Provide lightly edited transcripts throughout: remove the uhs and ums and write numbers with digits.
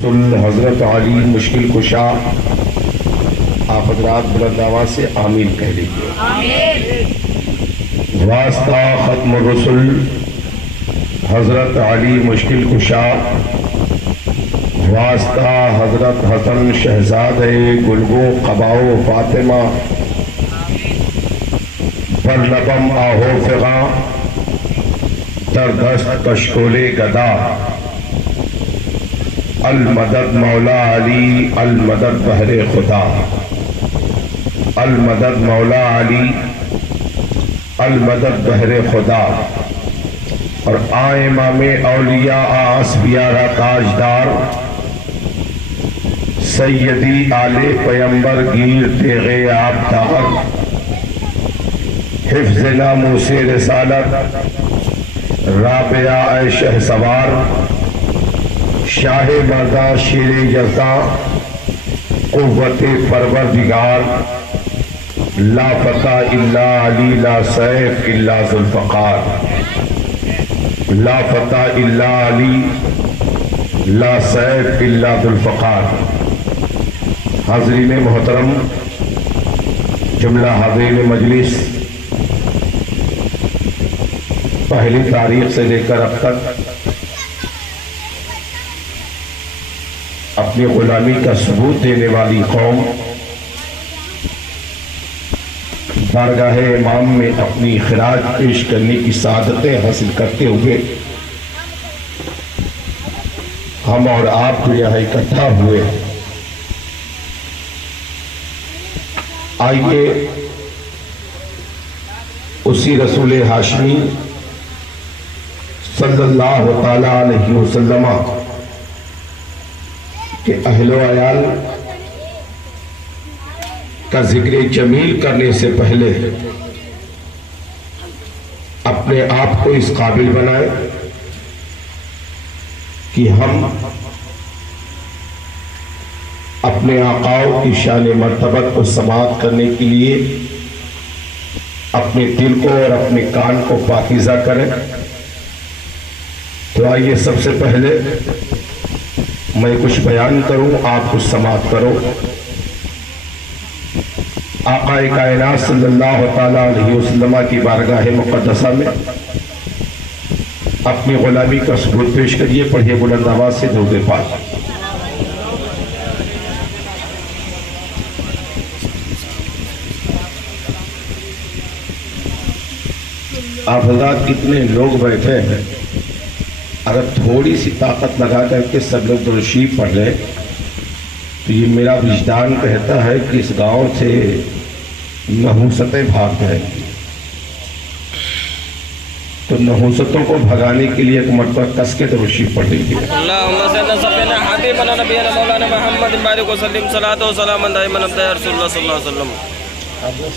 حضرت علی مشکل کشا آپ حضرات بلند آواز سے آمین کہہ لیجیے۔ واسطہ ختم الرسل حضرت علی مشکل کشا، واسطہ حضرت حسن شہزادہ گلگو قباؤ فاطمہ، پر لبم آہو فغاں در دست کشکول گدا، المدد مولا علی المدد بہر خدا، المدد مولا علی المدد بہر خدا۔ اور آئے امام اولیاء اسفیاء را تاجدار، سیدی آل پیمبر گیر تیغے آپ دار، حفظ ناموس رسالت رابعہ شہ سوار، شاہ مردہ شیر یزداں قوت پروردگار، لا فتح الا علی لا سیف الا ذوالفقار، لا فتح الا علی لا سیف الا ذوالفقار۔ حاضرین محترم، جملہ حاضرین مجلس، پہلی تاریخ سے لے کر اب تک اپنی غلامی کا ثبوت دینے والی قوم بارگاہ امام میں اپنی خراج پیش کرنے کی سعادتیں حاصل کرتے ہوئے ہم اور آپ جو یہاں اکٹھا ہوئے، آئیے اسی رسول ہاشمی صلی اللہ تعالی علیہ وسلم کہ اہل و عیال کا ذکر جمیل کرنے سے پہلے اپنے آپ کو اس قابل بنائے کہ ہم اپنے آقاؤں کی شان مرتبت کو سماعت کرنے کے لیے اپنے دل کو اور اپنے کان کو پاکیزہ کریں۔ تو آئیے سب سے پہلے میں کچھ بیان کروں، آپ کچھ سماعت کرو۔ آقا کائنات صلی اللہ تعالیٰ علیہ وسلم کی بارگاہ مقدسہ میں اپنی غلامی کا ثبوت پیش کریے۔ پڑھیے بلند آواز سے درود پاک۔ آپ حضرات کتنے لوگ بیٹھے ہیں، اگر تھوڑی سی طاقت لگا کر کے سب لوگ درود شریف پڑھ لیں تو یہ میرا وجدان کہتا ہے کہ اس گاؤں سے نحوستیں بھاگ جائیں گی۔ تو نحوستوں کو بھگانے کے لیے ایک مرتبہ کس کے درود شریف پڑھ لیجیے۔ اللہم صلی سیدنا حبیبنا نبینا مولانا محمد بارک وسلم صلاۃ و سلام دائما ابدا رسول اللہ صلی اللہ علیہ وسلم۔ آپ لوگ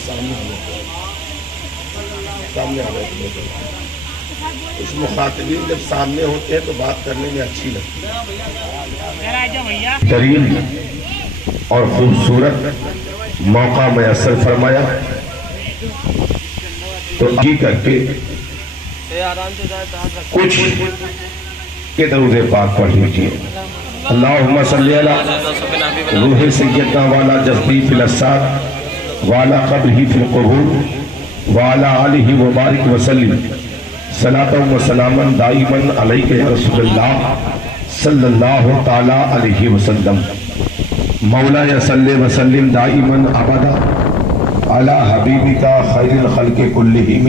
سامنے آ رہے ہیں، کچھ مخاطبین جب سامنے ہوتے ہیں تو بات کرنے میں اچھی لگتی ہے۔ ترین اور خوبصورت موقع میسر فرمایا تو آگے کر کے کچھ کے درود پاک پڑھ لیجیے۔ اللہم صلی علی روح سیدنا والا جذبی فی الاسار والا قبرہ فی القبور وعلی آلہ وبارک وسلم صلاۃ و سلاما دائما علیک یا رسول اللہ صلی اللہ تعالی علیہ وسلم۔ مولا صلی وسلم دائما ابدا علی حبیبک خیر الخلق کلہم،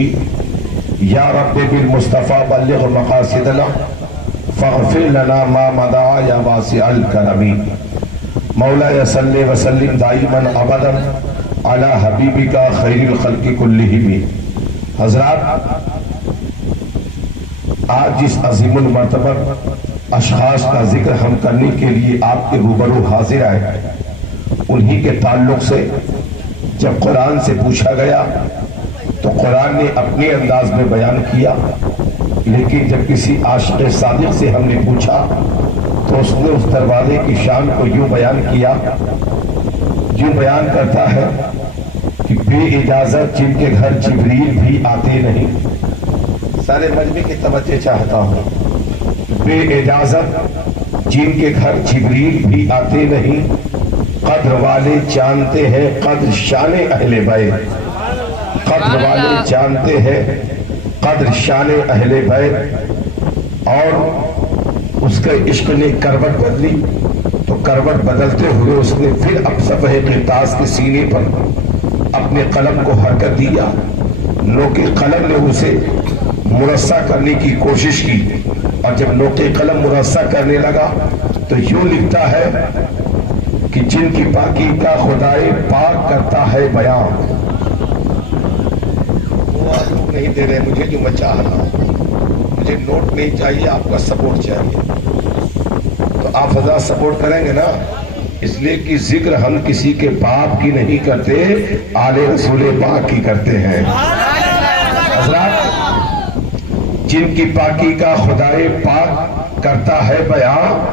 یا رب بالمصطفیٰ بلغ مقاصدنا فاغفر لنا ما مضی یا واسع الکرم۔ مولا صلی وسلم دائما ابدا علی حبیبک خیر الخلق کلہم۔ حضرات، آج جس عظیم المرتبہ اشخاص کا ذکر ہم کرنے کے لیے آپ کے روبرو حاضر آئے، انہی کے تعلق سے جب قرآن سے پوچھا گیا تو قرآن نے اپنے انداز میں بیان کیا، لیکن جب کسی عاشق صادق سے ہم نے پوچھا تو اس نے اس دروازے کی شان کو یوں بیان کیا، یوں بیان کرتا ہے کہ بے اجازت جن کے گھر جبریل بھی آتے نہیں۔ سارے مجمع کی توجہ چاہتا ہوں، بے اجازت جن کے گھر جبریل بھی آتے نہیں، قدر والے جانتے ہیں قدر شان اہل بیت، قدر والے جانتے ہیں قدر شان اہل بیت۔ اور اس کے عشق نے کروٹ بدلی تو کروٹ بدلتے ہوئے اس نے پھر اب صفحہ قرطاس کے سینے پر اپنے قلم کو حرکت دیا، نوکے قلم نے اسے مرصع کرنے کی کوشش کی، اور جب نوکے قلم مرصع کرنے لگا تو یوں لکھتا ہے کہ جن کی پاکی کا خدائے پاک کرتا ہے بیان۔ وہ آپ لوگ نہیں دے رہے مجھے جو میں چاہ رہا ہوں، مجھے نوٹ نہیں چاہیے، آپ کا سپورٹ چاہیے، تو آپ حضرات سپورٹ کریں گے نا؟ اس لیے کہ ذکر ہم کسی کے باپ کی نہیں کرتے، آل رسول پاک کی کرتے ہیں۔ حضرات جن کی پاکی کا خدائے پاک کرتا ہے بیان،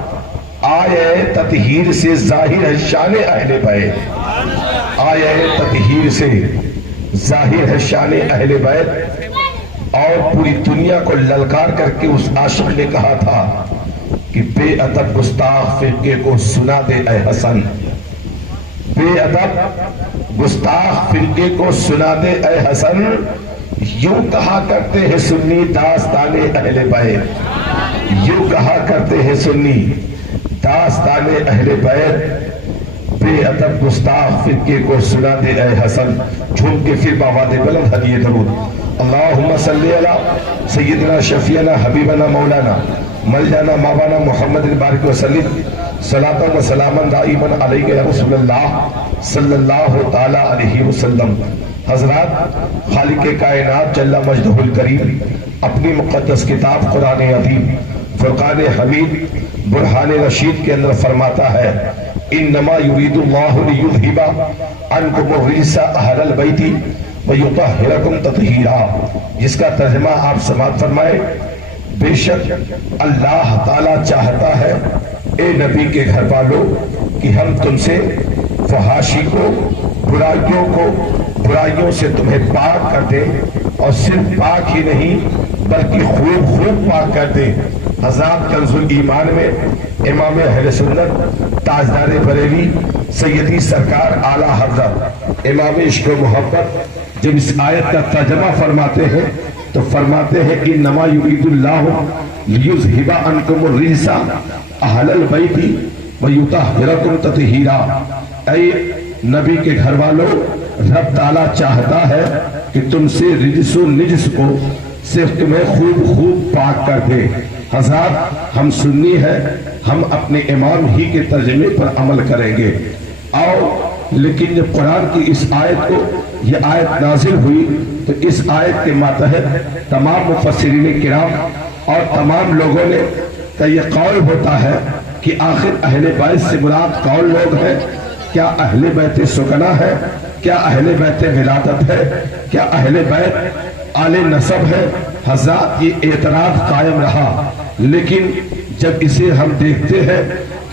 آیہ تطہیر سے ظاہر ہے شان اہل بیت، آیہ تطہیر سے ظاہر ہے شان اہل بیت۔ اور پوری دنیا کو للکار کر کے اس عاشق نے کہا تھا کہ بے ادب گستاخ فرقے کو سنا دے اے حسن، بے ادب گستاخ فرقے کو سنا دے اے حسن، یوں کہا کرتے ہیں سنی داستان اہل بیت، یوں کہا کرتے ہیں سنی داستان اہل بیت، بے ادب گستاخ فرقے کو سنا دے اے حسن۔ جھوم کے پھر بآواز بلند ہدیے درود، اللہم صلی علی سیدنا شفیعنا حبیبنا مولانا ملجانا مابانا محمد بارک وسلم، صلاۃ و سلاما دائما علیک یا رسول اللہ صلی اللہ تعالی علیہ وسلم۔ حضرات خالق کائنات جل مجدہ الکریم اپنی مقدس کتاب قرآن عظیم فرقان حمید برہان رشید کے اندر فرماتا ہے، انما یرید اللہ لیذھب عنکم الرجس اہل البیت ویطہرکم تطہیرا، جس کا ترجمہ آپ سماعت فرمائے، بے شک اللہ تعالیٰ چاہتا ہے اے نبی کے گھر والوں کہ ہم تم سے فحاشی کو، برائیوں سے تمہیں پاک کر دیں، اور صرف پاک ہی نہیں بلکہ خوب پاک کر دیں۔ حضرات کنز الایمان میں امام اہل سنت تاجدار بریلی سیدی سرکار اعلیٰ حضرت امام عشق و محبت جب اس آیت کا ترجمہ فرماتے ہیں تو فرماتے ہیں انما یرید اللہ لیذھب عنکم الرجس اہل البیت ویطہرکم تطہیرا، اے نبی کے گھر والوں، رب تعالیٰ چاہتا ہے کہ تم سے رجس و نجس کو صرف تمہیں خوب پاک کر دے۔ حضرات ہم سنی ہے، ہم اپنے امام ہی کے ترجمے پر عمل کریں گے، اور لیکن جب قرآن کی اس آیت کو یہ آیت نازل ہوئی تو اس آیت کے ماتحت تمام مفسرین کرام اور تمام لوگوں نے کا یہ قول ہوتا ہے کہ آخر اہل بیت سے مراد کون لوگ ہیں؟ کیا اہل بیت سکنا ہے؟ کیا اہل بیت ولادت ہے؟ کیا اہل بیت آل نسب ہے؟ حضرات یہ اعتراض قائم رہا، لیکن جب اسے ہم دیکھتے ہیں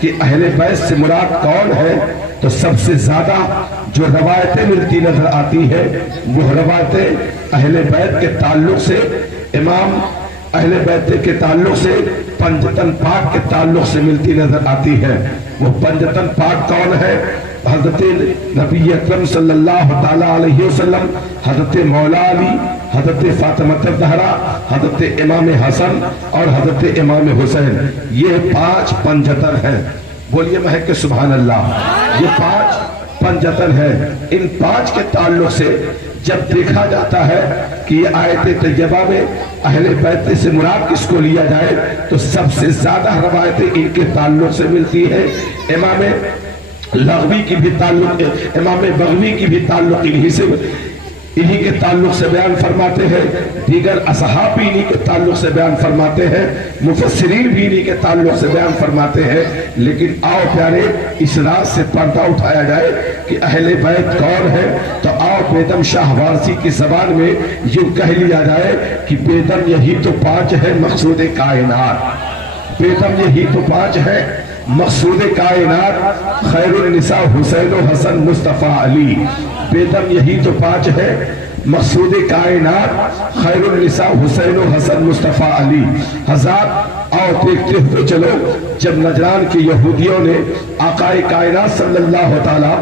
کہ اہل بیت سے مراد کون ہے تو سب سے زیادہ جو روایتیں ملتی نظر آتی ہے وہ روایتیں اہل بیت کے تعلق سے، امام اہل بیت کے تعلق سے، پنجتن پاک کے تعلق سے ملتی نظر آتی ہے۔ وہ پنجتن پاک کون ہے؟ حضرت نبی اکرم صلی اللہ تعالیٰ علیہ وسلم، حضرت مولا علی، حضرت فاطمہ الزہرا، حضرت امام حسن اور حضرت امام حسین، یہ 5 پنجتن ہیں۔ بولیے مہک سبحان اللہ، یہ 5 پنجتن ہیں۔ ان 5 کے تعلق سے جب دیکھا جاتا ہے کہ یہ آیت طیبہ میں اہل بیت سے مراد کس کو لیا جائے تو سب سے زیادہ روایتیں ان کے تعلق سے ملتی ہیں۔ امام لغوی کی بھی تعلق، امام بغوی کی بھی تعلق انہی کے تعلق سے بیان فرماتے ہیں، دیگر اصحاب بھی انہی کے تعلق سے بیان فرماتے ہیں، مفسرین بھی انہی کے تعلق سے بیان فرماتے ہیں۔ لیکن آؤ پیارے اس راز سے پردہ اٹھایا جائے کہ اہل بیت کون ہے، تو آؤ بیدم شاہ وارسی کی زبان میں یوں کہہ لیا جائے کہ بیدم یہی تو 5 ہے مقصود کائنات، بیدم یہی تو 5 ہے مقصود کائنات، خیر النساء حسین و حسن مصطفیٰ علی، بیدم یہی تو 5 ہے مقصود کائنات خیر النساء حسین و حسن مصطفیٰ علی. حضرات اور دیکھتے ہوئے چلو جب نجران کے یہودیوں نے آقا کائنات صلی اللہ تعالی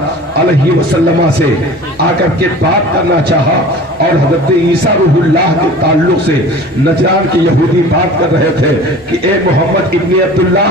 علیہ وسلم سے آ کر کے بات کرنا چاہا اور حضرت عیسیٰ روح اللہ کے تعلق سے نجران کے یہودی بات کر رہے تھے کہ اے محمد ابن عبداللہ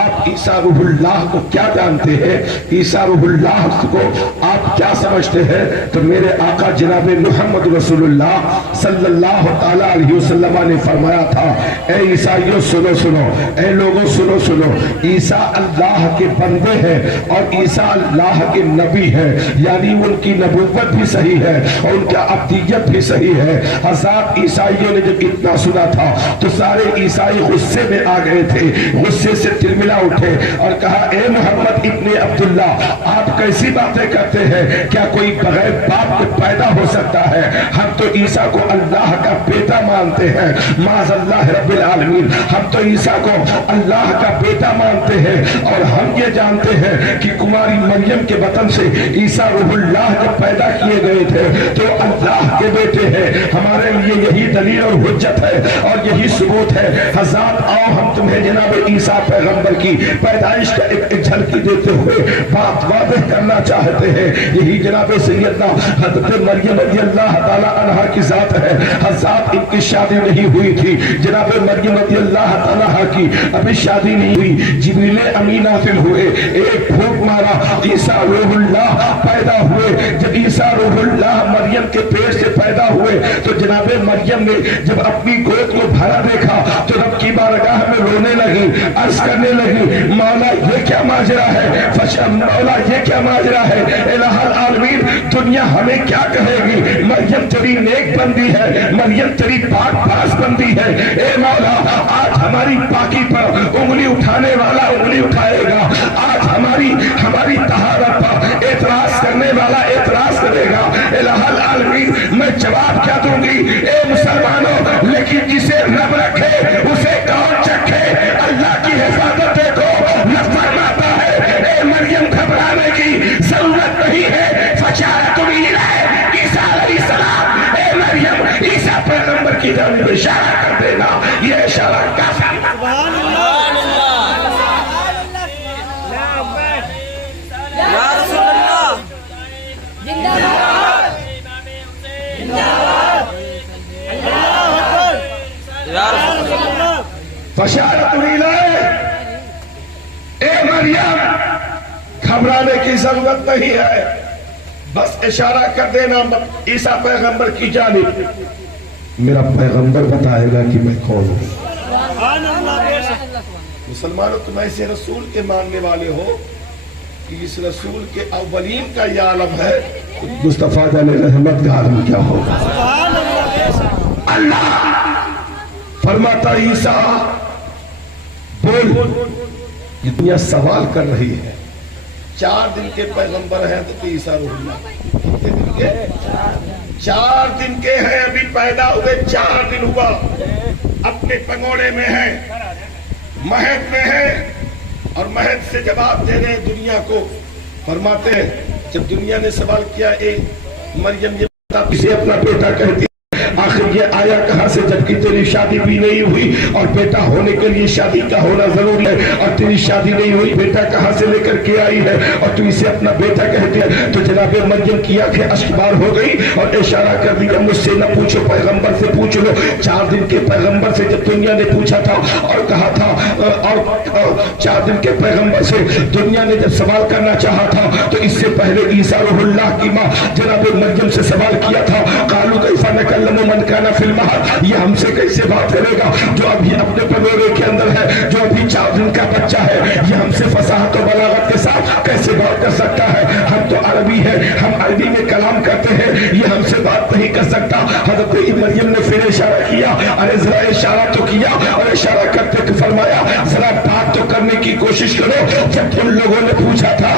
آپ عیسیٰ روح اللہ کو کیا جانتے ہیں, عیسیٰ روح اللہ کو آپ کیا سمجھتے ہیں؟ تو میرے آقا جناب محمد رسول اللہ صلی اللہ تعالی علیہ وسلم نے فرمایا تھا اے عیسائیوں سنو سنو, اے لوگوں سنو سنو, عیسیٰ اللہ کے بندے ہیں اور عیسیٰ اللہ کے نبی ہے, یعنی ان کی نبوت بھی صحیح ہے اور ان کا عبدیت بھی صحیح ہے. حضرات عیسائیوں نے جب اتنا سنا تھا تو سارے عیسائی غصے میں آ گئے تھے, غصے سے تلملا اٹھے اور کہا اے محمد ابن عبداللہ آپ کیسی باتیں کرتے ہیں, کیا کوئی بغیر باپ کے پیدا ہو سکتا ہے؟ ہم تو عیسیٰ کو اللہ کا بیٹا مانتے ہیں, معاذ اللہ رب العالمین, ہم تو عیسیٰ کو اللہ کا بیٹا مانتے ہیں اور ہم یہ جانتے ہیں کہ کماری مریم کے بطن سے عیسیٰ روح اللہ جب پیدا کیے گئے تھے تو اللہ کے بیٹے ہیں. ہمارے لیے یہی دلیل اور حجت ہے اور یہی ثبوت ہے. حضرات آؤ ہم تمہیں جناب عیسیٰ پیغمبر کی پیدائش کا ایک جھلکی دیتے ہوئے بات واضح کرنا چاہتے ہیں. یہی جناب سیدنا حضرت مریم رضی اللہ تعالی عنہا کی ذات ہے. حضرات ان کی شادی نہیں ہوئی تھی, جناب مریم رضی اللہ تعالی کی ابھی شادی نہیں ہوئی. جبریل امین نازل ہوئے, ایک پھونک مارا, عیسیٰ روح اللہ پیدا ہوئے. جب عیسیٰ روح اللہ مریم کے پیٹ سے پیدا ہوئے تو جناب مریم نے جب اپنی گود کو بھرا دیکھا تو رب کی بارگاہ میں رونے لگی, عرض کرنے لگی مولا یہ کیا ماجرا ہے, مولا یہ کیا ماجرا ہے, الہ العالمین دنیا ہمیں کیا کہے گی, مریم تیری نیک بندی ہے, مریم تیری پاک باز بندی ہے, اے مولا آج ہماری پاکی پر انگلی اٹھانے والا انگلی اٹھائے گا, آج ہماری طہارت پر اعتراض کرنے والا اعتراض کرے گا. الہ العالمین میں جواب کیا دوں گی اے مسلمانوں, لیکن جسے رب رکھے اسے کون چکھے, اللہ کی حفاظت دیکھو نہ فرماتا ہے اے مریم گھبرانے کی ضرورت نہیں ہے, فشارت عیسیٰ علیہ السلام, اے مریم عیسیٰ پیغمبر کی طرف اشارہ کر دینا, یہ اشارہ کافی. بشارت اے مریم گھبرانے کی ضرورت نہیں ہے, بس اشارہ کر دینا عیسیٰ پیغمبر کی جانب, میرا پیغمبر بتائے گا کہ میں کون ہوں. مسلمانوں تم ایسے رسول کے ماننے والے ہو کہ اس رسول کے اولین کا یہ عالم ہے, مصطفیٰ علیہ رحمت کا عالم کیا ہوگا. اللہ فرماتا عیسیٰ بول, یہ دنیا سوال کر رہی ہے, 4 دن کے پیغمبر ہیں تو عیسیٰ روح اللہ, کتنے دن کے, 4 دن کے ہیں, ابھی پیدا ہوئے 4 دن ہوا, اپنے پنگوڑے میں ہیں, مہد میں ہیں, اور مہد سے جواب دے رہے دنیا کو. فرماتے ہیں جب دنیا نے سوال کیا اے مریم یہ بتا کسے اپنا بیٹا کہتی, آخر یہ آیا کہاں سے جبکہ تیری شادی بھی نہیں ہوئی اور بیٹا ہونے کے لیے شادی کا ہونا ضروری ہے, اور تیری شادی نہیں ہوئی بیٹا کہاں سے لے کر کے آئی ہے اور تو اسے اپنا بیٹا کہتے ہیں. تو جناب مریم کی آنکھیں اشکبار ہو گئی اور اشارہ کر دیا مجھ سے نہ پوچھو, پیغمبر سے پوچھ لو. 4 دن کے پیغمبر سے جب دنیا نے پوچھا تھا اور کہا تھا, اور 4 دن کے پیغمبر سے دنیا نے جب سوال کرنا چاہا تھا تو اس سے پہلے عیسیٰ روح اللہ کی ماں جناب مریم سے سوال کیا تھا, قالوا کیف نکلم من کان فی المہد, یہ ہم سے کیسے بات کرے گا جو ابھی اپنے پنگوڑے کے اندر ہے, جو ابھی 4 دن کا بچہ ہے, یہ ہم سے فصاحت و بلاغت کے ساتھ کیسے بات کر سکتا ہے, ہم تو عربی ہے, ہم عربی میں کلام کرتے ہیں, یہ ہم سے بات نہیں کر سکتا. حضرت مریم نے پھر اشارہ کیا, ارے ذرا اشارہ تو کیا, اور اشارہ کرتے فرمایا ذرا بات تو کرنے کی کوشش کرو. جب ان لوگوں نے پوچھا تھا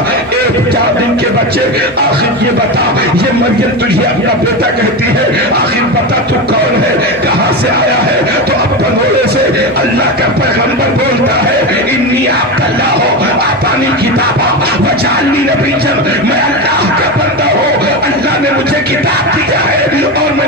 4 دن کے بچے, آخر یہ بتا یہ مریم تجھے اپنا بیٹا کہتی ہے, آخر بتا تو کون ہے, کہاں سے آیا ہے, تو اب پنگوڑے سے اللہ کا پیغمبر بولتا ہے انی عبد اللہ آتانی کتابا وجعلنی نبیا, میں اللہ کا بندہ ہوں, اللہ نے مجھے کتاب دیا ہے اور میں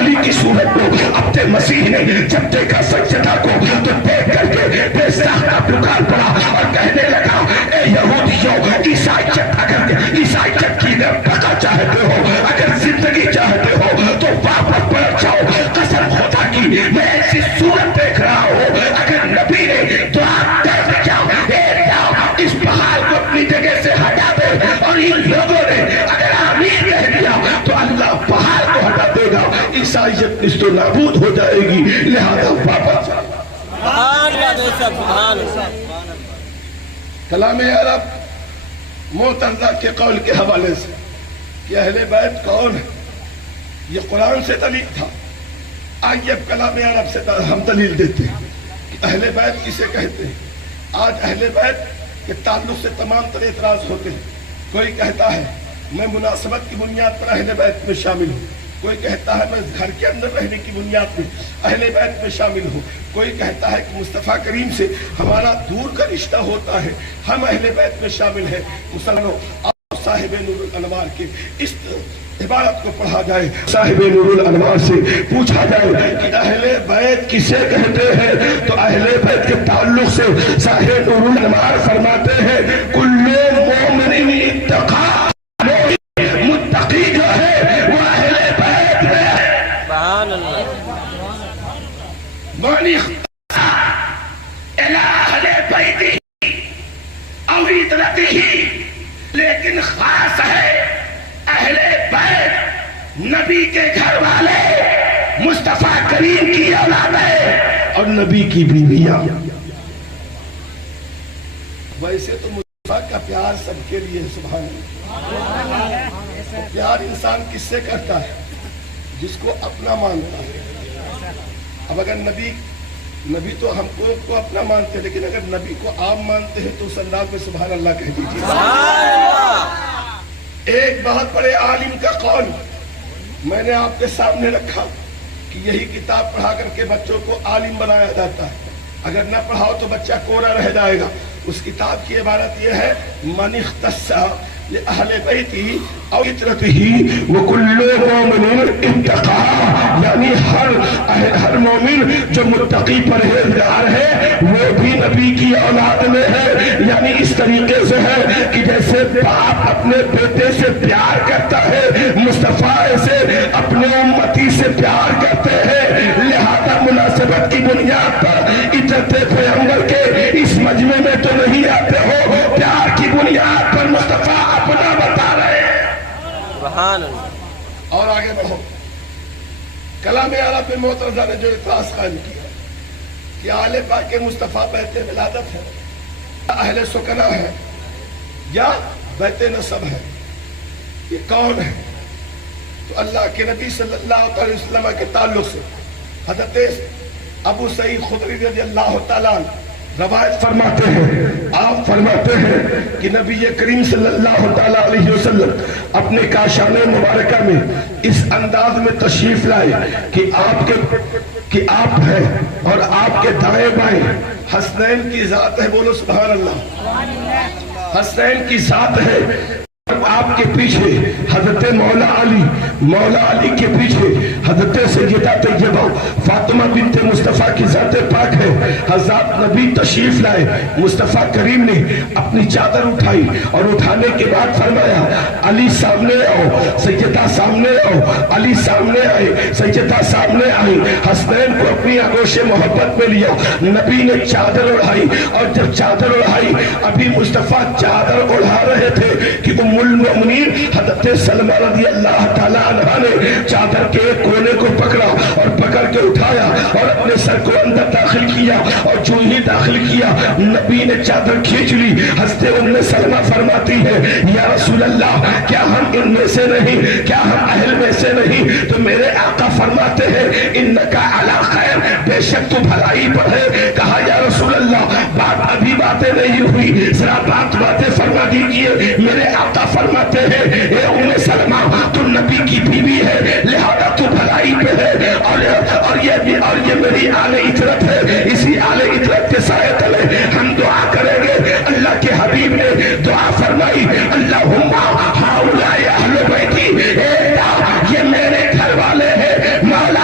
علی کی صورت کو اپنے مسیح نے جب دیکھا سجدہ کو تو دیکھ کر کے بے ساختہ پکار پڑا اور کہنے لگا اے یہودیوں عیسائیت کی بقا چاہتے ہو، اگر زندگی چاہتے ہو تو واپس پلٹ جاؤ، قسم خدا کی میں ایسی صورت دیکھ رہا ہوں اگر نبی نے دعا کر دیا اے اللہ اس پہاڑ کو اپنی جگہ سے ہٹا دے اور ان لوگوں نے اگر آمین کہہ دیا تو اللہ پہاڑ کو ہٹا دے گا، عیسائیت نست و نابود ہو جائے گی، لہذا واپس جاؤ۔ کلام عرب معتزلہ کے قول کے حوالے سے کہ اہل بیت کون ہے یہ قرآن سے دلیل تھا، آئیے اب کلام عرب سے ہم دلیل دیتے ہیں کہ اہل بیت کسے کہتے ہیں۔ آج اہل بیت کے تعلق سے تمام طرح اعتراض ہوتے ہیں، کوئی کہتا ہے میں مناسبت کی بنیاد پر اہل بیت میں شامل ہوں، کوئی کہتا ہے میں گھر کے اندر رہنے کی بنیاد پر اہل بیت میں شامل ہوں، کوئی کہتا ہے کہ مصطفیٰ کریم سے ہمارا دور کا رشتہ ہوتا ہے ہم اہل بیت میں شامل ہیں۔ مسلمانوں اور صاحب نور الانوار کے اس عبارت کو پڑھا جائے، صاحب نور الانوار سے پوچھا جائے کہ اہل بیت کسے کہتے ہیں تو اہل بیت کے تعلق سے صاحب نور الانوار فرماتے ہیں کل مومن اتقا، متقی جو ہے وہ اہل بیت ہے۔ سبحان اللہ۔ من اختص الى اہل بیتہ او عترتہ، لیکن خاص ہے اہل بیت نبی کے گھر والے، مصطفیٰ کریم کی اولادیں اور نبی کی بیویاں۔ ویسے تو مصطفیٰ کا پیار سب کے لیے، سبحان اللہ، پیار انسان کس سے کرتا ہے جس کو اپنا مانتا ہے۔ اب اگر نبی تو ہم کو اپنا مانتے ہیں، لیکن اگر نبی کو آپ مانتے ہیں تو اس انداز میں سبحان اللہ کہہ دیجیے۔ ایک بہت بڑے عالم کا قول میں نے آپ کے سامنے رکھا کہ یہی کتاب پڑھا کر کے بچوں کو عالم بنایا جاتا ہے، اگر نہ پڑھاؤ تو بچہ کورا رہ جائے گا۔ اس کتاب کی عبارت یہ ہے من اختص لأہل بیتہ او عترتہ وکل مومن اتقا، یعنی ہر مومن جو متقی پرہیزگار ہے وہ بھی نبی کی اولاد میں ہے، یعنی اس طریقے سے ہے کہ جیسے باپ اپنے بیٹے سے پیار کرتا ہے مصطفیٰ سے اپنے امتی سے پیار کرتے ہیں، لہذا مناسبت کی بنیاد پر عزت پیغمبر کے اس مجمع میں تو نہیں آتے ہو، پیار کی بنیاد پر مصطفیٰ اپنا بتا رہے ہیں۔ سبحان اللہ۔ اور آگے بڑھو، کلام عرب میں معتزلہ نے جو اعتراض قائم کیا کہ آل پاک مصطفیٰ بیت ولادت ہے، اہل سکنہ ہے یا بیت نسب ہے، یہ کون ہے؟ تو اللہ کے نبی صلی اللہ علیہ وسلم کے تعلق سے حضرت ابو سعید خدری رضی اللہ تعالیٰ روایت فرماتے ہیں، آپ فرماتے ہیں کہ نبی کریم صلی اللہ تعالیٰ علیہ وسلم اپنے کاشان مبارکہ میں اس انداز میں تشریف لائے کہ آپ ہیں اور آپ کے دائیں بائیں حسنین کی ذات ہے، بولو سبحان اللہ، حسنین کی ذات ہے، آپ کے پیچھے حضرت مولا علی کے پیچھے حضرت سیدہ طیبہ فاطمہ بنت مصطفیٰ کی ذات پاک ہے۔ حضرت نبی تشریف لائے، مصطفیٰ کریم نے اپنی چادر اٹھائی اور اٹھانے کے بعد فرمایا علی سامنے آؤ، سیدہ سامنے آؤ، علی سامنے آئے، سیدہ سامنے آئی، حسنین کو اپنی آغوش محبت میں لیا، نبی نے چادر اڑھائی، اور جب چادر اڑھائی ابھی مصطفیٰ چادر اڑھا رہے تھے کہ ام المؤمنین حضرت سلمہ رضی اللہ تعالیٰ عنہ نے چادر کے ایک کونے کو پکڑا اور پکڑ کے اٹھایا اور اپنے سر کو اندر داخل کیا، اور جو ہی داخل کیا نبی نے چادر کھینچ لی۔ حضرت ام سلمہ فرماتی ہے یا رسول اللہ کیا ہم ان میں سے نہیں، کیا ہم اہل میں سے نہیں؟ تو میرے آقا فرماتے ہیں انکا علی خیر، بے شک تو بھلائی پر ہے۔ کہا یا رسول اللہ بات ابھی باتیں نہیں ہوئی، ذرا باتیں فرما دیجئے۔ میرے آقا فرماتے ہیں اے ام سلمہ تو نبی کی بیوی ہے، لہذا تو بھلائی پہ ہے، اور یہ میری آل عطرت ہے، اسی آل عطرت کے سائے تلے ہم دعا کریں گے۔ اللہ کے حبیب نے دعا فرمائی اللہم ہؤلاء اہل بیتی، اے اللہ یہ میرے گھر والے ہیں، مولا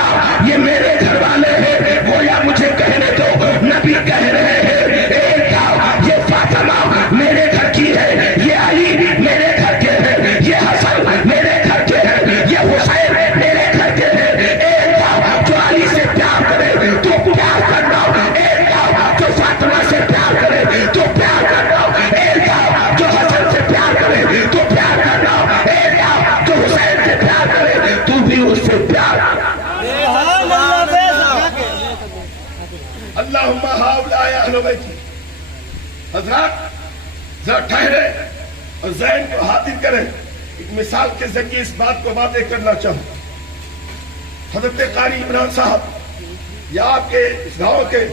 حضرات ذرا ٹھہرے اور ذہن کو حاضر کریں. ایک مثال کے ذریعے اس بات کو واضح کرنا چاہوں. حضرت قاری عمران صاحب یا آپ کے اس گاؤں کے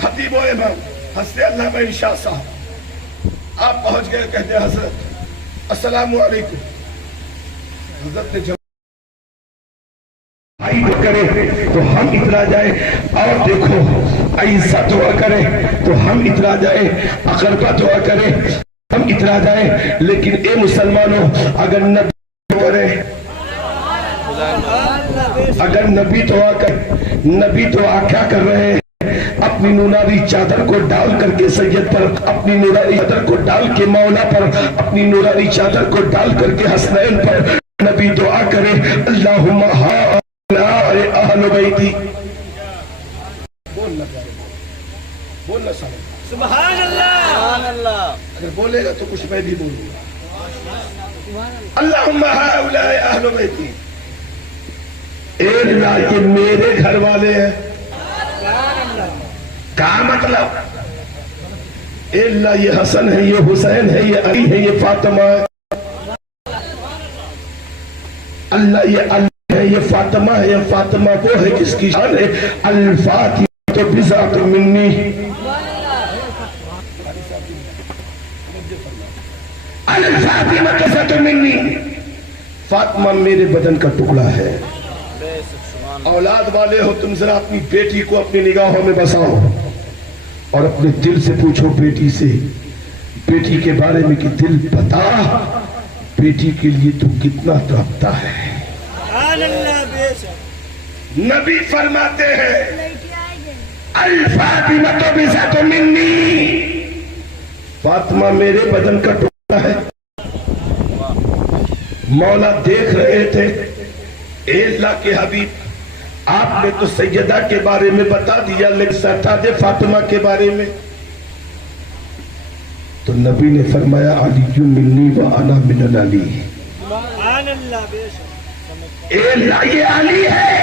خطیب و امام حضرت علامہ انشاء صاحب آپ پہنچ گئے, کہتے ہیں حضرت السلام علیکم. حضرت نے کرے تو ہم اترا جائے, اور دیکھو ایسا دعا کرے تو ہم اترا جائے, اقربا دعا کرے ہم اترا جائے. لیکن اے مسلمانوں, اگر نبی کرے, اگر نبی دعا کرے, نبی دعا کیا کر رہے ہیں؟ اپنی نورانی چادر کو ڈال کر کے سید پر, اپنی نورانی چادر کو ڈال کے مولا پر, اپنی نورانی چادر کو ڈال کر کے حسنین پر نبی دعا کرے اللہم اہل بیتی. بولنا سبحان اللہ. اگر بولے گا تو کچھ میں بھی بولوں گا. اللہم ہؤلاء اہل بیتی. اے اللہ یہ میرے گھر والے ہیں. کیا مطلب؟ اے اللہ یہ حسن ہے, یہ حسین ہے, یہ علی ہے, یہ فاطمہ ہے. اللہ یہ علی ہے, یہ فاطمہ ہے. یہ فاطمہ وہ ہے جس کی شان ہے الفاطمہ بذات منی. الفاطمہ بذات منی. فاطمہ میرے بدن کا ٹکڑا ہے. اولاد والے ہو تم, ذرا اپنی بیٹی کو اپنی نگاہوں میں بساؤ اور اپنے دل سے پوچھو بیٹی سے, بیٹی کے بارے میں کہ دل بتا بیٹی کے لیے تو کتنا تڑپتا ہے. نبی فرماتے ہیں الفاطمہ بذات منی. فاطمہ میرے بدن کا ٹکڑا ہے. مولا دیکھ رہے تھے, اے اللہ کے حبیب آپ نے تو سیدہ کے بارے میں بتا دیا, لیکن سرتاج فاطمہ کے بارے میں تو نبی نے فرمایا علی منی و انا من العلی. اے اللہ یہ علی ہے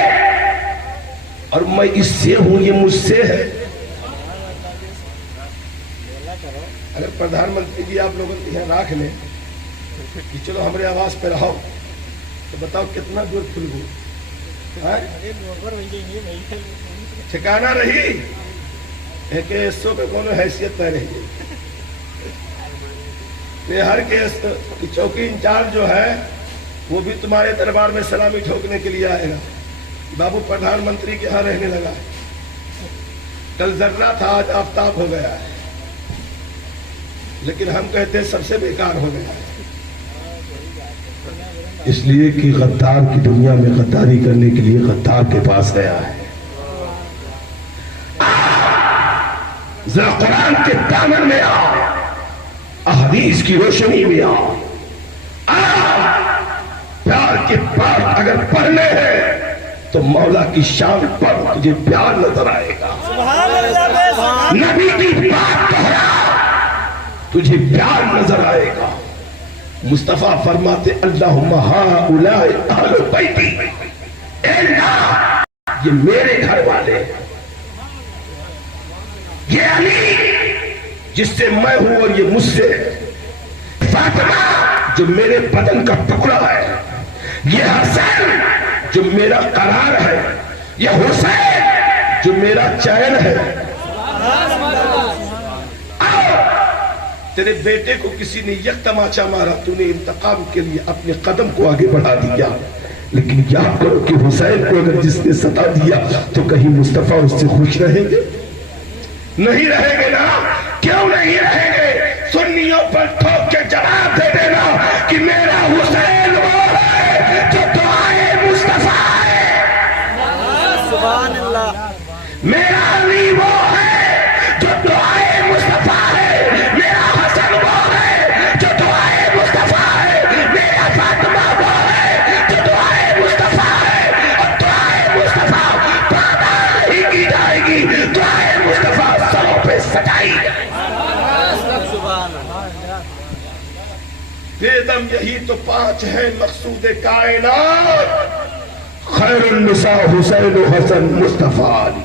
اور میں اس سے ہوں, یہ مجھ سے ہے. اگر پردھان منتری جی آپ لوگوں کو یہاں رکھ لیں کہ چلو ہمارے آواز پہ رہو تو بتاؤ کتنا دور کھل گو. ٹھکانا رہی ہے کہ ایسو پہ کونو حیثیت نہ رہی. ہر کیس کی چوکی انچارج جو ہے وہ بھی تمہارے دربار میں سلامی ٹھوکنے کے لیے آئے گا. بابو پردھان منتری کے ہاں رہنے لگا, کل ذرہ تھا آج آفتاب ہو گیا ہے. لیکن ہم کہتے ہیں سب سے بیکار ہو گیا ہے, اس لیے کہ غدار کی دنیا میں غداری کرنے کے لیے غدار کے پاس گیا ہے. ذرا قرآن کے دامن میں آؤ, احادیث کی روشنی میں آؤ. پیار کے پاس اگر پڑھنے ہیں تو مولا کی شان پر تجھے پیار نظر آئے گا. نبی کی بات دہرا تجھے پیار نظر آئے گا. مصطفیٰ فرماتے اللہم ہؤلاء اہل بیتی. اے اللہ یہ میرے گھر والے, یہ علی جس سے میں ہوں اور یہ مجھ سے, فاطمہ جو میرے بدن کا ٹکڑا ہے, یہ حسین جو میرا قرار ہے, یہ حسین جو میرا چین ہے. تیرے بیٹے کو کسی نے یک تماچا مارا, تو نے انتقام کے لیے اپنے قدم کو آگے بڑھا دیا. لیکن یاد کرو کہ حسین کو اگر جس نے ستا دیا تو کہیں مصطفیٰ اس سے خوش رہیں گے؟ نہیں رہیں گے نا. کیوں نہیں رہیں گے؟ سنیوں پر ٹھوک کے جواب دے دینا کہ میرا حسین وہ ہے جو دعائے مصطفیٰ ہے. سبحان اللہ. میرا علی وہ ہے جو دعائے مصطفیٰ ہے. میرا حسن وہ ہے جو دعائے مصطفیٰ ہے. میرا فاطمہ وہ ہے جو دعائے مصطفیٰ ہے. اور دعائے مصطفیٰ پادا ہی کی جائے گی, دعائے مصطفیٰ سروں پہ سجائی جائے گی. بیدم یہی تو 5 ہیں مقصود کائنات, خیر النساء حسین و حسن مصطفیٰ علی.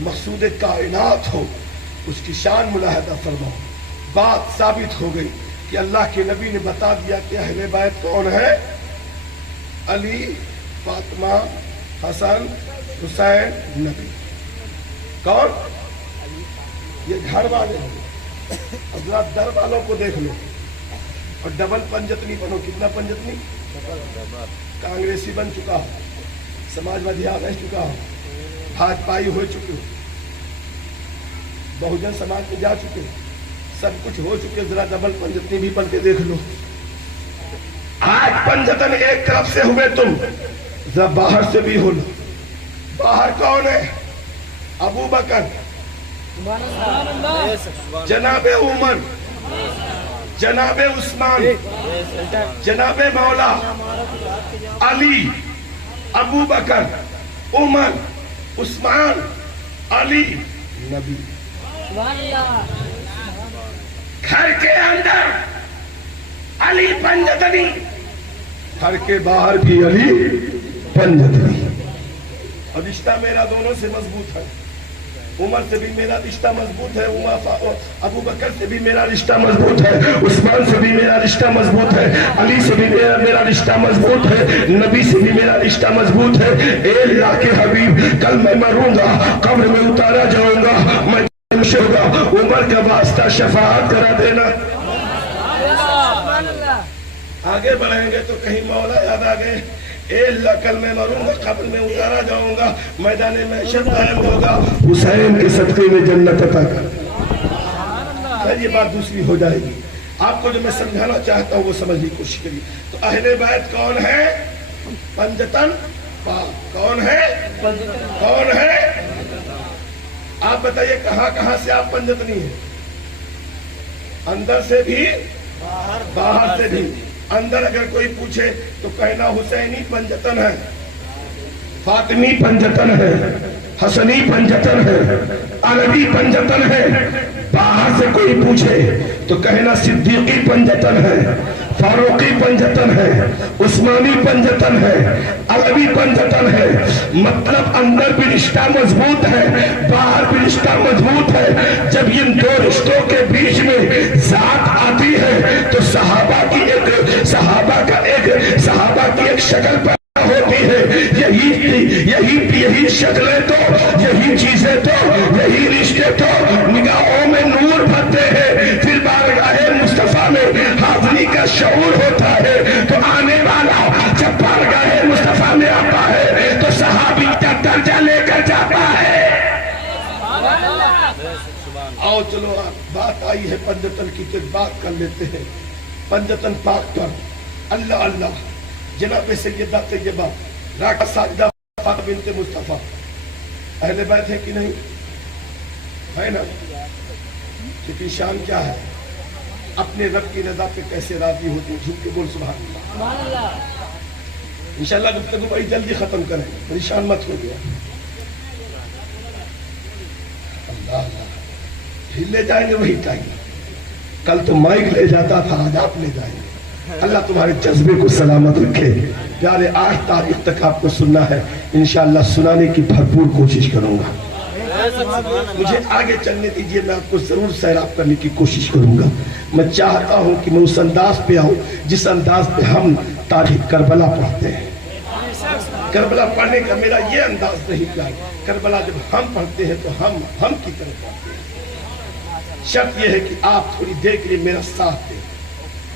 مقصود کائنات ہو اس کی شان ملاحظہ فرماؤ. بات ثابت ہو گئی کہ اللہ کے نبی نے بتا دیا کہ اہل بیت کون ہے. علی، فاطمہ، حسن، حسین، نبی. کون؟ یہ گھر والے ہیں. اب ذرا در والوں کو دیکھ لو اور ڈبل پنجتنی بنو. کتنا پنجتنی؟ کانگریسی بن چکا ہو، سماجوادی رہ چکا ہو، بھاجپائی ہو چکے ہو، بہوجن سماج میں جا چکے، سب کچھ ہو چکے. ذرا ڈبل پنجتنی بھی بن کے دیکھ لو. آج پنجتن ایک طرف سے ہوئے تم، ذرا باہر سے بھی ہو لو. باہر کون ہے؟ ابو بکر، جناب عمر، جناب عثمان، جناب مولا علی. ابو بکر، عمر، عثمان، علی، نبی. گھر کے اندر علی پنجتنی، گھر کے باہر بھی علی پنجتنی. اور رشتہ میرا دونوں سے مضبوط ہے. عمر سے بھی میرا رشتہ مضبوط ہے، ابو بکر سے بھی میرا رشتہ مضبوط ہے، عثمان سے بھی میرا رشتہ مضبوط ہے، علی سے بھی میرا رشتہ مضبوط ہے، نبی سے بھی میرا رشتہ مضبوط ہے. اے اللہ کے حبیب، کل میں مروں گا، قبر میں اتارا جاؤں گا، میں ہوگا، عمر کا واسطہ شفاعت کرا دینا. آگے بڑھیں گے تو کہیں مولا یاد آ گئے. اے اللہ، کل میں مروں گا، قبر میں اتارا جاؤں گا، میدان محشر قائم ہوگا، حسین کے صدقے میں جنت عطا کر. یہ بات دوسری ہو جائے گی. آپ کو جو میں سمجھانا چاہتا ہوں وہ سمجھنے کی کوشش کریے. تو اہل بیت کون ہے؟ پنجتن پاک. کون ہے؟ کون ہے؟ آپ بتائیے کہاں کہاں سے آپ پنجتنی ہیں؟ اندر سے بھی، باہر سے بھی. اندر اگر کوئی پوچھے تو کہنا حسینی پنجتن ہے، فاطمی پنجتن ہے، حسنی پنجتن ہے، علوی پنجتن ہے. باہر سے کوئی پوچھے تو کہنا صدیقی پنجتن ہے، فاروقی پنجتن ہے، عثمانی پنجتن ہے، علوی پنجتن ہے. مطلب اندر بھی رشتہ مضبوط ہے، باہر بھی رشتہ مضبوط ہے. جب ان دو رشتوں کے بیچ میں ذات آتی ہے تو صحابہ کی ایک شکل پیدا ہوتی ہے. یہی شکلیں تو، یہی چیزیں تو، یہی رشتے تو نگاہوں میں نور بھرتے ہیں. پھر بارگاہ مصطفیٰ میں حاضری کا شعور ہوتا ہے. تو آنے والا جب بارگاہ مصطفیٰ میں آتا ہے تو صحابی کا درجہ لے کر جاتا ہے. آؤ چلو، بات آئی ہے پنجتن کی تو بات کر لیتے ہیں. پنجتن پاک پر اللہ اللہ جناب سیدہ طیبہ راکہ ساجدہ فاطمہ بنت مصطفیٰ اہل بیت ہے کہ نہیں؟ ہے نا؟ کتنی شان کیا ہے. اپنے رب کی رضا پہ کیسے راضی ہوتی ہیں. جھوٹ کے بول سبحان اللہ. انشاءاللہ گفتگو بڑی جلدی ختم کریں، پریشان مت ہو گیا. اللہ اللہ لے جائیں گے وہی ٹائم. کل تو مائک لے جاتا تھا، آج آپ لے جائیں گے. اللہ تمہارے جذبے کو سلامت رکھے. پیارے 8 تاریخ تک آپ کو سننا ہے، انشاءاللہ سنانے کی بھرپور کوشش کروں گا. مجھے آگے چلنے دیجئے، میں آپ کو ضرور سیراب کرنے کی کوشش کروں گا. میں چاہتا ہوں کہ میں اس انداز پہ آؤں جس انداز پہ ہم تاریخ کربلا پڑھتے ہیں. کربلا پڑھنے کا میرا یہ انداز نہیں پیار. کربلا جب ہم پڑھتے ہیں تو ہم کی طرف پڑھتے ہیں. شرط یہ ہے کہ آپ تھوڑی دیر کے لیے میرا ساتھ دیں.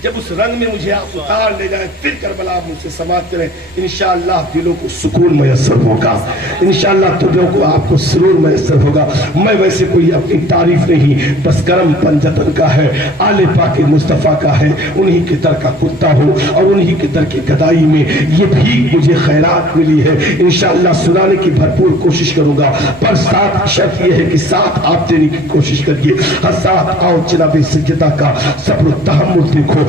جب اس رنگ میں مجھے آپ اتار لے جائیں پھر کربلا آپ مجھ سے سماعت کریں. انشاءاللہ دلوں کو سکون میسر ہوگا، انشاءاللہ دلوں کو آپ کو سرور میسر ہوگا. میں ویسے کوئی اپنی تعریف نہیں، بس کرم پنجتن کا ہے، آل پاک مصطفیٰ کا ہے. انہی کے در کا کتا ہو اور انہی کے در کی گدائی میں یہ بھی مجھے خیرات ملی ہے. انشاءاللہ سنانے کی بھرپور کوشش کروں گا، پر ساتھ شرط یہ ہے کہ ساتھ آپ دینے کی کوشش کریے. ساتھ آؤ جناب سیدہ کا صبر و تحمل دیکھو.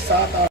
7-8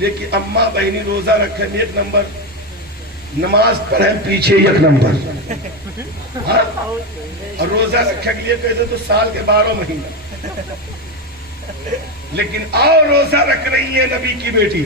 لیکن اما بہنی روزہ رکھے میں 1 نمبر، نماز پڑھیں پیچھے 1 نمبر، ہاں؟ اور روزہ رکھے کے لیے کہتے تو سال کے 12 مہینہ، لیکن اور روزہ رکھ رہی ہے نبی کی بیٹی